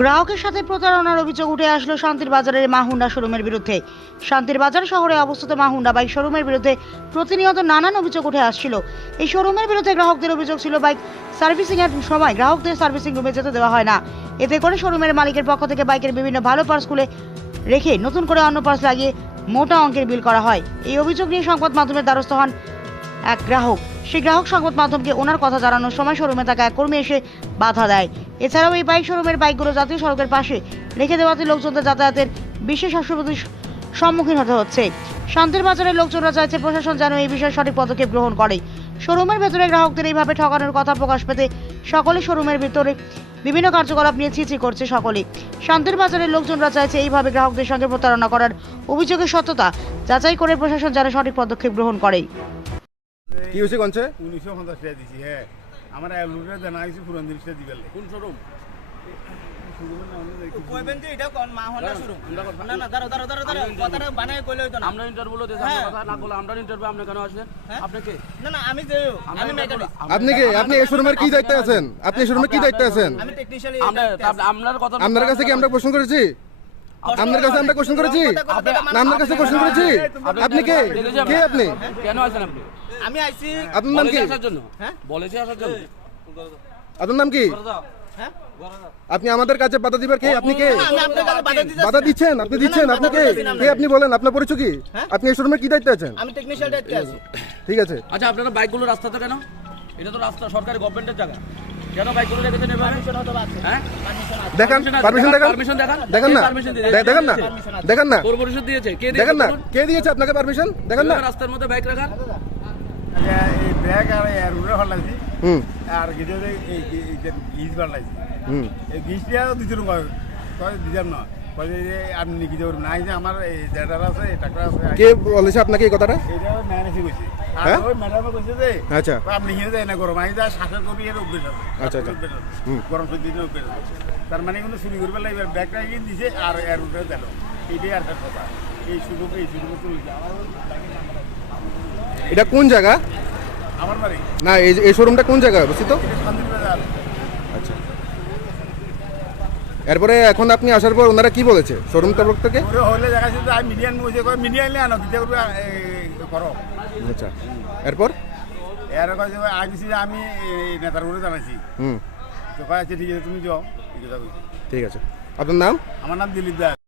গ্রাহকের সাথে প্রতারণার অভিযোগ উঠে আসলো শান্তির বাজারের মা হুন্ডা শোরুমের বিরুদ্ধে। শান্তির বাজার শহরে অবস্থিত মা হুন্ডা বাইক শোরুমের বিরুদ্ধে প্রতিনিয়ত নানান অভিযোগ উঠে আসছিল। এই শোরুমের বিরুদ্ধে গ্রাহকদের অভিযোগ ছিল বাইক সার্ভিসিং এর সময় গ্রাহকদের সার্ভিসিং রুমে যেতে দেওয়া হয় না। এতে করে শোরুমের মালিকের পক্ষ থেকে বাইকের বিভিন্ন ভালো পার্টস খুলে রেখে নতুন করে অন্য পার্টস লাগিয়ে মোটা অঙ্কের বিল করা হয়। এই অভিযোগ নিয়ে সংবাদ মাধ্যমের দ্বারস্থ হন এক গ্রাহক। সেই গ্রাহক সংবাদ মাধ্যমকে ওনার কথা জানানোর সময় শোরুমে থাকা এক কর্মী এসে বাধা দেয়। এছাড়াও এই বাইক শোরুমের বাইকগুলো জাতীয় সড়কের পাশে রেখে দেওয়াতে লোকজনদের যাতায়াতের বিশেষ অসুবিধার সম্মুখীন হতে হচ্ছে। শান্তির বাজারের লোকজনরা চাইছে প্রশাসন যেন এই বিষয়ে সঠিক পদক্ষেপ গ্রহণ করে। শোরুমের ভেতরে গ্রাহকদের এইভাবে ঠকানোর কথা প্রকাশ পেতে সকলে শোরুমের ভিতরে বিভিন্ন কার্যকলাপ নিয়ে ছিছি করছে সকলে। শান্তির বাজারের লোকজনরা চাইছে এইভাবে গ্রাহকদের সঙ্গে প্রতারণা করার অভিযোগের সত্যতা যাচাই করে প্রশাসন যেন সঠিক পদক্ষেপ গ্রহণ করে। কি হয়েছে কোনছে 1950 টাকা দিছি। হ্যাঁ আমার লুটে জানা হয়েছে পুরান জিনিসটা দিবেন কোন শোরুম শুরুর নাম কইবেন যে এটা কোন মা হন্ডা শোরুম না না দাঁড়াও কথাটা বানায় কইলে হইতো না। আমরা ইন্টারভিউ দিয়েছি আপনার কথা না বলে আমরা ইন্টারভিউ আপনি কেন আসলেন? আপনি কে? না না আমি যে আমি মেকানিক। আপনি কে? আপনি এই শোরুমের কি দায়িত্বে আছেন? আপনি এই শোরুমে কি দায়িত্বে আছেন? আমি টেকনিশিয়ান। আপনার কথা আপনার কাছে কি আমরা প্রশ্ন করেছি? আপনার কাছে আমরা কোশ্চেন করেছি? না আপনার কাছে কোশ্চেন করেছি? আপনি কে? কে আপনি? কেন আসেন আপনি? আমি আইছি আপনার নাম কি? আসার জন্য। হ্যাঁ বলেছি আসার জন্য। আপনার নাম কি? হ্যাঁ আপনি আমাদের কাছে বাধা দিবার কে? আপনি কে? আমি আপনার কাছে বাধা দিতেছি। বাধা দিচ্ছেন? আপনি দিচ্ছেন? আপনি কে? কে আপনি বলেন? আপনার পরিচয় কি? আপনি এই শোরুমের কি দায়িত্বে আছেন? আমি টেকনিশিয়ান দায়িত্বে আছি। ঠিক আছে। আচ্ছা আপনারা বাইকগুলো রাস্তাতে কেন? এটা তো রাস্তা সরকারি গভর্নমেন্টের জায়গা। কেন বাইকগুলো রেখেছেন এভাবে? হ্যাঁ দেখান পারমিশন দেখান। পারমিশন দেখান। দেখেন না? দেখেন না? দেখেন না? কর্পোরেশন দিয়েছে। কে দিয়েছে? দেখেন না? কে দিয়েছে আপনাকে পারমিশন? দেখেন না? রাস্তার মধ্যে বাইক রাখার? এই ব্যাগ আর এর উড়ে হলাইছি হুম আর গিয়ে এই গিজ বাড়াইছি। হুম গিজটা দিছিলাম কয় দিলাম না কয় যে আপনি কি দেবেন নাই যে আমার এই ডেটার আছে টাকা আছে। কে বলেছে আপনাকে এই কথাটা? এটা ম্যানেজে কইছে আর হ্যাঁ? ওই ম্যাডামে কইছে যে আচ্ছা আপনি হিয়ে যায় না গরম আই যা শাসন করি এর অভ্যেস আছে। আচ্ছা, আচ্ছা। অভ্যেস আছে। হুম। গরম দিনের অভ্যেস আছে। তার মানে কিন্তু চুরি করবে লাগবে ব্যাগটা কিনে দিছে আর এর উঠে দিল এইটাই আর কথা এই সুযোগ তুলছে আমার এটা কোন জায়গা? আমার বাড়ি না এই শোরুমটা কোন জায়গায় অবস্থিত? এটা শান্তির বাজার। আচ্ছা এরপরে এখন আপনি আসার পর ওনারা কি বলেছে শোরুম তরফ থেকে? ওরে হলে দেখাচ্ছে যে আমি মিডিয়ান বসে কয় মিডিয়ান আনো দিতে করবে করো। আচ্ছা এরপর? এর কাছে আগে যে আমি এই নেতার উপরে জানাইছি হুম তো কয় আছে ঠিক আছে তুমি যাও এই কথা কইছি। ঠিক আছে। আপনার নাম? আমার নাম দিলীপ দাস।